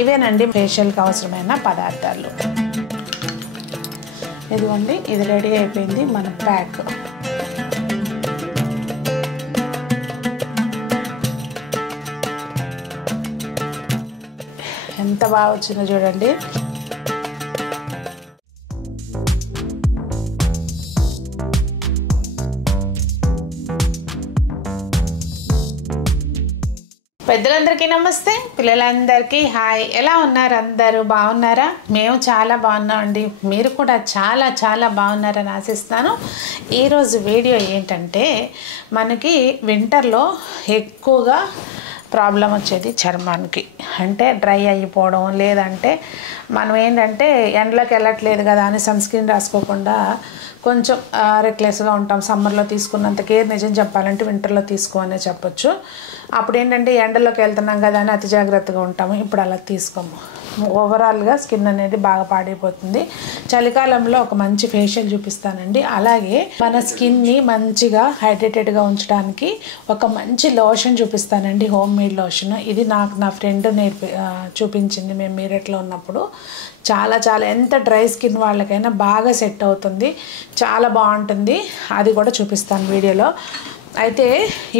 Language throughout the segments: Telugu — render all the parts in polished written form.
ఇవేనండి ఫేషియల్కి అవసరమైన పదార్థాలు. ఇదిగోండి, ఇది రెడీ అయిపోయింది మన ప్యాక్. ఎంత బాగా వచ్చిందో చూడండి. పెద్దలందరికీ నమస్తే, పిల్లలందరికీ హాయ్. ఎలా ఉన్నారు? అందరూ బాగున్నారా? మేము చాలా బాగున్నామండి. మీరు కూడా చాలా చాలా బాగున్నారని ఆశిస్తాను. ఈరోజు వీడియో ఏంటంటే, మనకి వింటర్లో ఎక్కువగా ప్రాబ్లం వచ్చేది చర్మానికి. అంటే డ్రై అయిపోవడం, లేదంటే మనం ఏంటంటే ఎండలోకి వెళ్ళట్లేదు కదా అని సన్ స్క్రీన్ రాసుకోకుండా కొంచెం రెక్లెస్గా ఉంటాం. సమ్మర్లో తీసుకున్నంత కేర్ నిజం చెప్పాలంటే వింటర్లో తీసుకోమనే చెప్పొచ్చు. అప్పుడు ఏంటంటే ఎండలోకి వెళ్తున్నాం కదా అని అతి జాగ్రత్తగా ఉంటాము. ఇప్పుడు అలా తీసుకోము. ఓవరాల్గా స్కిన్ అనేది బాగా పాడైపోతుంది. చలికాలంలో ఒక మంచి ఫేషియల్ చూపిస్తానండి. అలాగే మన స్కిన్ని మంచిగా హైడ్రేటెడ్గా ఉంచడానికి ఒక మంచి లోషన్ చూపిస్తానండి, హోమ్ మేడ్ లోషన్. ఇది నాకు నా ఫ్రెండ్ చూపించింది మేము మీరట్లో ఉన్నప్పుడు. చాలా చాలా ఎంత డ్రై స్కిన్ వాళ్ళకైనా బాగా సెట్ అవుతుంది, చాలా బాగుంటుంది. అది కూడా చూపిస్తాను వీడియోలో. అయితే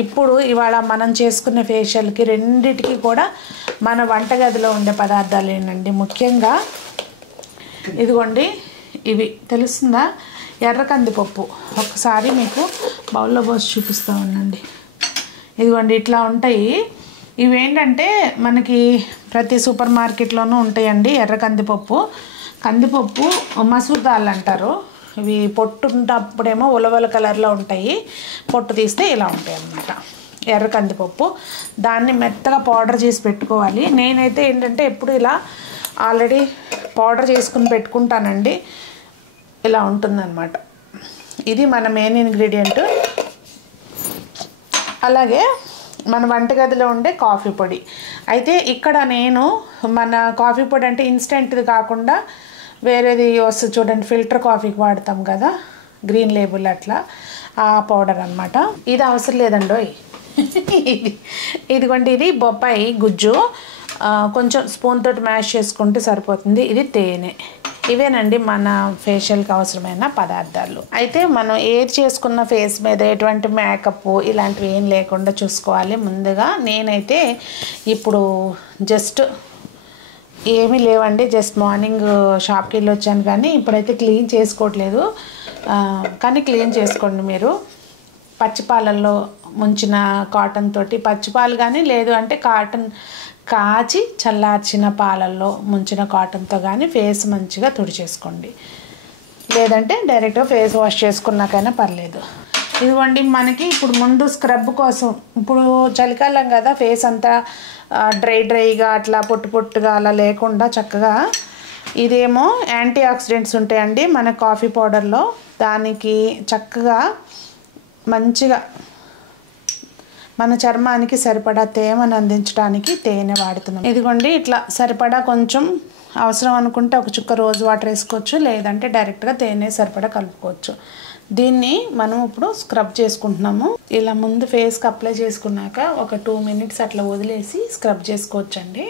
ఇప్పుడు ఇవాళ మనం చేసుకునే ఫేషియల్కి రెండిటికి కూడా మన వంటగదిలో ఉండే పదార్థాలు ఏంటండి. ముఖ్యంగా ఇదిగోండి, ఇవి తెలుస్తుందా, ఎర్ర కందిపప్పు. ఒకసారి మీకు బౌల్లో పోసి చూపిస్తా ఉండండి. ఇదిగోండి, ఇట్లా ఉంటాయి. ఇవేంటంటే మనకి ప్రతి సూపర్ మార్కెట్లోనూ ఉంటాయండి ఎర్ర కందిపప్పు. కందిపప్పు మసూర్ దాల్ అంటారు. ఇవి పొట్టు ఉన్నప్పుడేమో ఉలవల కలర్లో ఉంటాయి, పొట్టు తీస్తే ఇలా ఉంటాయి అన్నమాట. ఎర్ర కందిపప్పు, దాన్ని మెత్తగా పౌడర్ చేసి పెట్టుకోవాలి. నేనైతే ఏంటంటే ఎప్పుడు ఇలా ఆల్రెడీ పౌడర్ చేసుకుని పెట్టుకుంటానండి. ఇలా ఉంటుందన్నమాట. ఇది మన మెయిన్ ఇంగ్రీడియంట్. అలాగే మన వంటగదిలో ఉండే కాఫీ పొడి. అయితే ఇక్కడ నేను మన కాఫీ పొడి అంటే ఇన్స్టెంట్ది కాకుండా వేరేది వస్తుంది చూడండి, ఫిల్టర్ కాఫీకి వాడతాం కదా, గ్రీన్ లేబుల్, అట్లా ఆ పౌడర్ అనమాట. ఇది అవసరం లేదండి. ఇదిగోండి, ఇది బొప్పాయి గుజ్జు, కొంచెం స్పూన్ తోటి మ్యాష్ చేసుకుంటే సరిపోతుంది. ఇది తేనె. ఇవేనండి మన ఫేషియల్కి అవసరమైన పదార్థాలు. అయితే మనం ఏది చేసుకున్న ఫేస్ మీద ఎటువంటి మేకప్ ఇలాంటివి ఏం లేకుండా చూసుకోవాలి ముందుగా. నేనైతే ఇప్పుడు జస్ట్ ఏమీ లేవండి, జస్ట్ మార్నింగ్ షాప్కి వెళ్ళి వచ్చాను, కానీ ఇప్పుడైతే క్లీన్ చేసుకోవట్లేదు. కానీ క్లీన్ చేసుకోండి మీరు. పచ్చిపాలల్లో ముంచిన కాటన్ తోటి, పచ్చిపాలు కానీ లేదు అంటే కాటన్ కాచి చల్లార్చిన పాలల్లో ముంచిన కాటన్తో కానీ ఫేస్ మంచిగా తుడిచేసుకోండి. లేదంటే డైరెక్ట్గా ఫేస్ వాష్ చేసుకున్నాకైనా పర్లేదు. ఇదిగోండి, మనకి ఇప్పుడు ముందు స్క్రబ్ కోసం, ఇప్పుడు చలికాలం కదా, ఫేస్ అంతా డ్రైగా అట్లా పొట్టు పొట్టుగా అలా లేకుండా చక్కగా, ఇదేమో యాంటీ ఆక్సిడెంట్స్ ఉంటాయండి మన కాఫీ పౌడర్లో. దానికి చక్కగా మంచిగా మన చర్మానికి సరిపడా తేమను అందించడానికి తేనె వాడుతున్నాం. ఇదిగోండి, ఇట్లా సరిపడా కొంచెం అవసరం అనుకుంటే ఒక చుక్క రోజ్ వాటర్ వేసుకోవచ్చు, లేదంటే డైరెక్ట్గా తేనె సరిపడా కలుపుకోవచ్చు. దీన్ని మనం ఇప్పుడు స్క్రబ్ చేసుకుంటున్నాము. ఇలా ముందు ఫేస్కి అప్లై చేసుకున్నాక ఒక 2 minutes అట్లా వదిలేసి స్క్రబ్ చేసుకోవచ్చండి.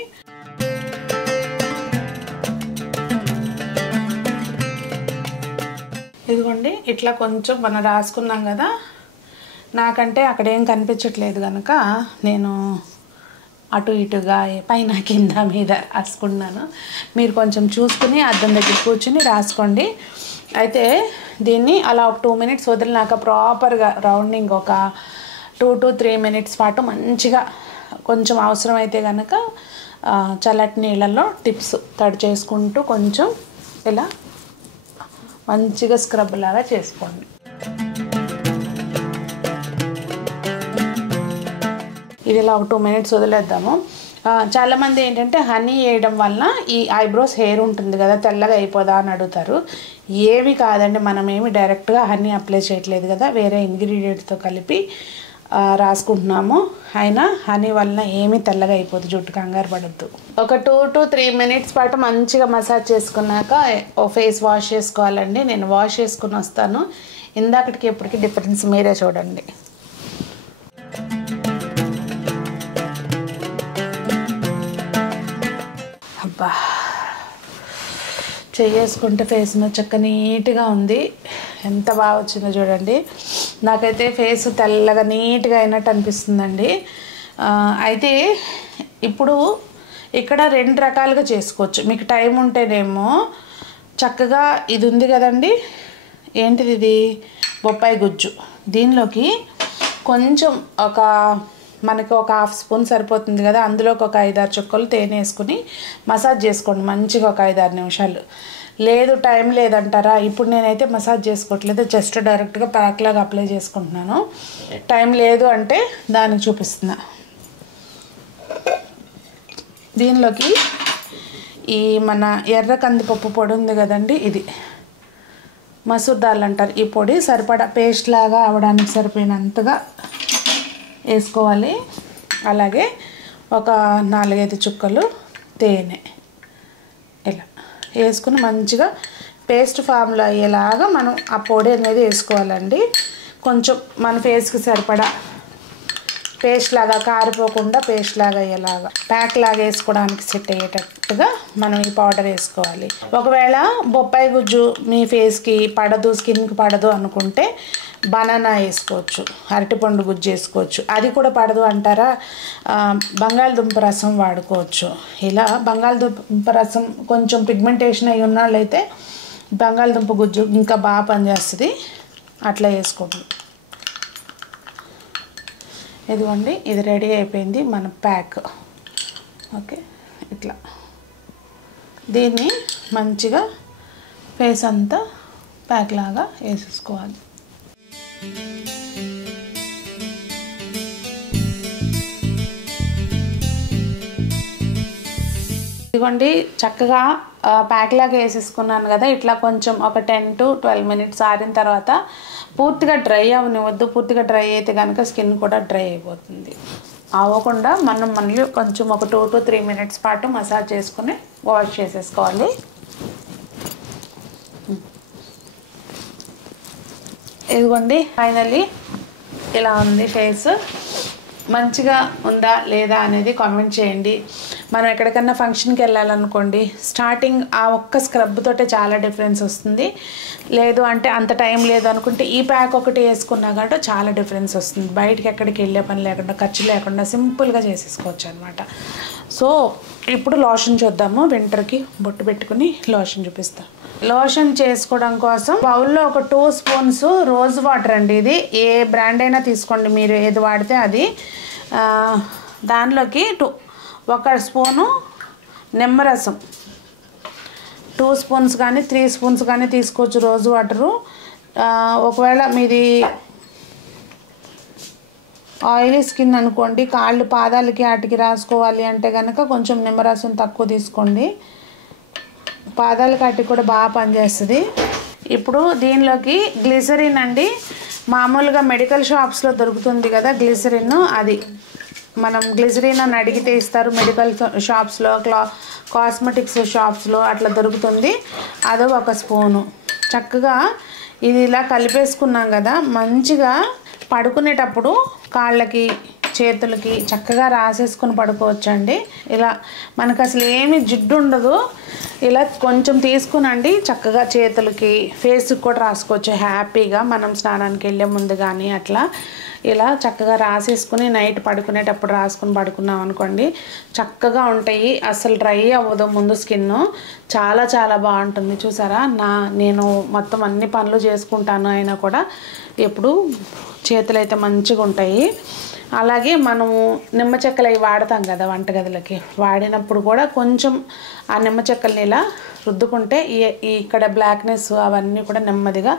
ఇదిగోండి, ఇట్లా కొంచెం మనం రాసుకున్నాం కదా, నాకంటే అక్కడేం కనిపించట్లేదు కనుక నేను అటు ఇటుగా పైన కింద మీద రాసుకున్నాను. మీరు కొంచెం చూసుకుని అద్దం దగ్గర కూర్చుని రాసుకోండి. అయితే దీన్ని అలా ఒక 2 minutes వదిలినాక ప్రాపర్గా రౌండింగ్ ఒక 2 to 3 minutes పాటు మంచిగా, కొంచెం అవసరమైతే కనుక చల్లటి నీళ్ళల్లో టిప్స్ తడి చేసుకుంటూ కొంచెం ఇలా మంచిగా స్క్రబ్ లాగా చేసుకోండి. ఇది ఇలా ఒక 2 minutes వదిలేద్దాము. చాలామంది ఏంటంటే హనీ వేయడం వలన ఈ ఐబ్రోస్ హెయిర్ ఉంటుంది కదా తెల్లగా అయిపోదా అని అడుగుతారు. ఏమి కాదండి, మనమేమి డైరెక్ట్గా హనీ అప్లై చేయట్లేదు కదా, వేరే ఇంగ్రీడియంట్స్తో కలిపి రాసుకుంటున్నాము. అయినా హనీ వలన ఏమీ తెల్లగా అయిపోదు, జుట్టు కంగారు పడద్దు. ఒక 2 to 3 minutes పాటు మంచిగా మసాజ్ చేసుకున్నాక ఫేస్ వాష్ చేసుకోవాలండి. నేను వాష్ చేసుకుని వస్తాను. ఇందాకటికి ఇప్పటికి డిఫరెన్స్ మీరే చూడండి. బా చేసుకుంటే ఫేస్ మీద చక్క నీట్గా ఉంది. ఎంత బాగా వచ్చిందో చూడండి. నాకైతే ఫేస్ తెల్లగా నీట్గా అయినట్టు అనిపిస్తుందండి. అయితే ఇప్పుడు ఇక్కడ 2 రకాలుగా చేసుకోవచ్చు. మీకు టైం ఉంటేనేమో చక్కగా ఇది ఉంది కదండి, ఏంటిది ఇది, బొప్పాయి గుజ్జు. దీనిలోకి కొంచెం మనకి ఒక 1/2 స్పూన్ సరిపోతుంది కదా, అందులోకి ఒక 5-6 చుక్కలు తేనె వేసుకుని మసాజ్ చేసుకోండి మంచిగా ఒక 5-6 నిమిషాలు. లేదు టైం లేదంటారా, ఇప్పుడు నేనైతే మసాజ్ చేసుకోవట్లేదు, జస్ట్ డైరెక్ట్గా ప్యాక్ లాగా అప్లై చేసుకుంటున్నాను. టైం లేదు అంటే దానికి చూపిస్తున్నా. దీనిలోకి ఈ మన ఎర్ర కందిపప్పు పొడి ఉంది కదండి, ఇది మసూర్ దాల్ అంటారు. ఈ పొడి సరిపడా పేస్ట్ లాగా అవడానికి సరిపోయినంతగా వేసుకోవాలి. అలాగే ఒక 4-5 చుక్కలు తేనె ఇలా వేసుకుని మంచిగా పేస్ట్ ఫామ్లో అయ్యేలాగా మనం ఆ పొడి అనేది వేసుకోవాలండి. కొంచెం మన ఫేస్కి సరిపడా పేస్ట్ లాగా, కారిపోకుండా పేస్ట్ లాగా అయ్యేలాగా, ప్యాక్ లాగా వేసుకోవడానికి సెట్ అయ్యేటట్టుగా మనం ఈ పౌడర్ వేసుకోవాలి. ఒకవేళ బొప్పాయి గుజ్జు మీ ఫేస్కి పడదు, స్కిన్కి పడదు అనుకుంటే బనానా వేసుకోవచ్చు, అరటిపండు గుజ్జు వేసుకోవచ్చు. అది కూడా పడదు అంటారా, బంగాళదుంప రసం వాడుకోవచ్చు. ఇలా బంగాళదుంప రసం కొంచెం పిగ్మెంటేషన్ అయి ఉన్న వాళ్ళైతే బంగాళదుంప గుజ్జు ఇంకా బాగా పనిచేస్తుంది, అట్లా వేసుకోండి. ఇదిగోండి, ఇది రెడీ అయిపోయింది మన ప్యాక్. ఓకే, ఇట్లా దీన్ని మంచిగా ఫేస్ అంతా ప్యాక్ లాగా వేసేసుకోవాలి. ఇదిగోండి, చక్కగా ప్యాక్ లాగా వేసేసుకున్నాను కదా. ఇట్లా కొంచెం ఒక 10 to 12 మినిట్స్ ఆరిన తర్వాత పూర్తిగా డ్రై అవనివద్దు. పూర్తిగా డ్రై అయితే కనుక స్కిన్ కూడా డ్రై అయిపోతుంది. అవ్వకుండా మనం మళ్ళీ కొంచెం ఒక 2 to 3 మినిట్స్ పాటు మసాజ్ చేసుకుని వాష్ చేసేసుకోవాలి. ఇదిగోండి, ఫైనల్లీ ఇలా ఉంది ఫేస్. మంచిగా ఉందా లేదా అనేది కామెంట్ చేయండి. మనం ఎక్కడికన్నా ఫంక్షన్కి వెళ్ళాలనుకోండి, స్టార్టింగ్ ఆ ఒక్క స్క్రబ్ తోటే చాలా డిఫరెన్స్ వస్తుంది. లేదు అంటే అంత టైం లేదు అనుకుంటే ఈ ప్యాక్ ఒకటి వేసుకున్నా కాబట్టి చాలా డిఫరెన్స్ వస్తుంది. బయటికి ఎక్కడికి వెళ్ళే పని లేకుండా, ఖర్చు లేకుండా సింపుల్గా చేసేసుకోవచ్చు అనమాట. సో ఇప్పుడు లోషన్ చూద్దాము. వింటర్కి బొట్టు పెట్టుకుని లోషన్ చూపిస్తాను. లోషన్ చేసుకోవడం కోసం బౌల్లో ఒక 2 స్పూన్స్ రోజ్ వాటర్ అండి. ఇది ఏ బ్రాండ్ అయినా తీసుకోండి, మీరు ఏది వాడితే అది. దానిలోకి 1 స్పూను నిమ్మరసం, 2 స్పూన్స్ కానీ 3 స్పూన్స్ కానీ తీసుకోవచ్చు రోజ్ వాటరు. ఒకవేళ మీది ఆయిలీ స్కిన్ అనుకోండి, కాళ్ళు పాదాలకి వాటికి రాసుకోవాలి అంటే కనుక కొంచెం నిమ్మరసం తక్కువ తీసుకోండి. పాదాల కాటికి కూడా బాగా పనిచేస్తుంది. ఇప్పుడు దీనిలోకి గ్లిసరిన్ అండి. మామూలుగా మెడికల్ షాప్స్లో దొరుకుతుంది కదా గ్లిసరిన్, అది మనం గ్లిసరిన్ అని అడిగితే ఇస్తారు. మెడికల్ షాప్స్లో, కాస్మెటిక్స్ షాప్స్లో అట్లా దొరుకుతుంది. అదో 1 స్పూను. చక్కగా ఇది ఇలా కలిపేసుకున్నాం కదా, మంచిగా పడుకునేటప్పుడు కాళ్ళకి చేతులకి చక్కగా రాసేసుకుని పడుకోవచ్చండి. ఇలా మనకు అసలు ఏమి జిడ్డు ఉండదు. ఇలా కొంచెం తీసుకునండి, చక్కగా చేతులకి ఫేస్కి కూడా రాసుకోవచ్చు హ్యాపీగా. మనం స్నానానికి వెళ్ళే ముందు కానీ అట్లా ఇలా చక్కగా రాసేసుకుని నైట్ పడుకునేటప్పుడు రాసుకుని పడుకున్నాం అనుకోండి, చక్కగా ఉంటాయి. అసలు డ్రై అవ్వదు ముందు స్కిన్. చాలా చాలా బాగుంటుంది. చూసారా, నేను మొత్తం అన్ని పనులు చేసుకుంటాను అయినా కూడా ఎప్పుడు చేతులు అయితే మంచిగా ఉంటాయి. అలాగే మనము నిమ్మ చెక్కలు అవి వాడతాం కదా వంటగదిలకి, వాడినప్పుడు కూడా కొంచెం ఆ నిమ్మ చెక్కల్ని ఇలా రుద్దుకుంటే ఇక్కడ బ్లాక్నెస్ అవన్నీ కూడా నెమ్మదిగా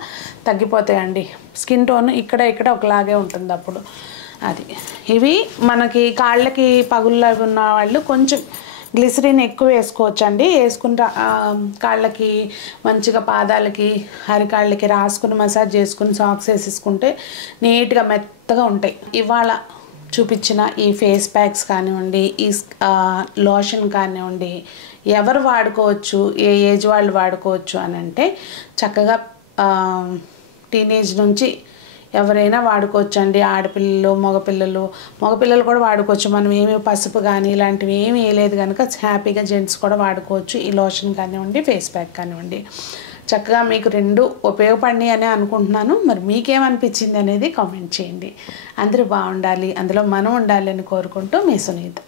తగ్గిపోతాయండి. స్కిన్ టోన్ ఇక్కడ ఒకలాగే ఉంటుంది అప్పుడు. అది ఇవి మనకి కాళ్ళకి పగుళ్ళు ఉన్న వాళ్ళు కొంచెం గ్లిసరిన్ ఎక్కువ వేసుకోవచ్చు అండి. వేసుకుంటే కాళ్ళకి మంచిగా పాదాలకి అరికాళ్ళకి రాసుకుని మసాజ్ చేసుకుని సాక్స్ వేసేసుకుంటే నీట్గా మెత్తగా ఉంటాయి. ఇవాళ చూపించిన ఈ ఫేస్ ప్యాక్స్ కానివ్వండి, ఈ లోషన్ కానివ్వండి, ఎవరు వాడుకోవచ్చు, ఏ ఏజ్ వాళ్ళు వాడుకోవచ్చు అని అంటే చక్కగా టీనేజ్ నుంచి ఎవరైనా వాడుకోవచ్చండి. ఆడపిల్లలు, మగపిల్లలు కూడా వాడుకోవచ్చు. మనం ఏమి పసుపు కానీ ఇలాంటివి ఏమీ వేయలేదు కనుక హ్యాపీగా జెంట్స్ కూడా వాడుకోవచ్చు. ఈ లోషన్ కానివ్వండి, ఫేస్ ప్యాక్ కానివ్వండి. చక్కగా మీకు రెండు ఉపయోగపడినాయి అని అనుకుంటున్నాను. మరి మీకేమనిపించింది అనేది కామెంట్ చేయండి. అందరూ బాగుండాలి, అందులో మనం ఉండాలి అని కోరుకుంటూ మీ సునీత.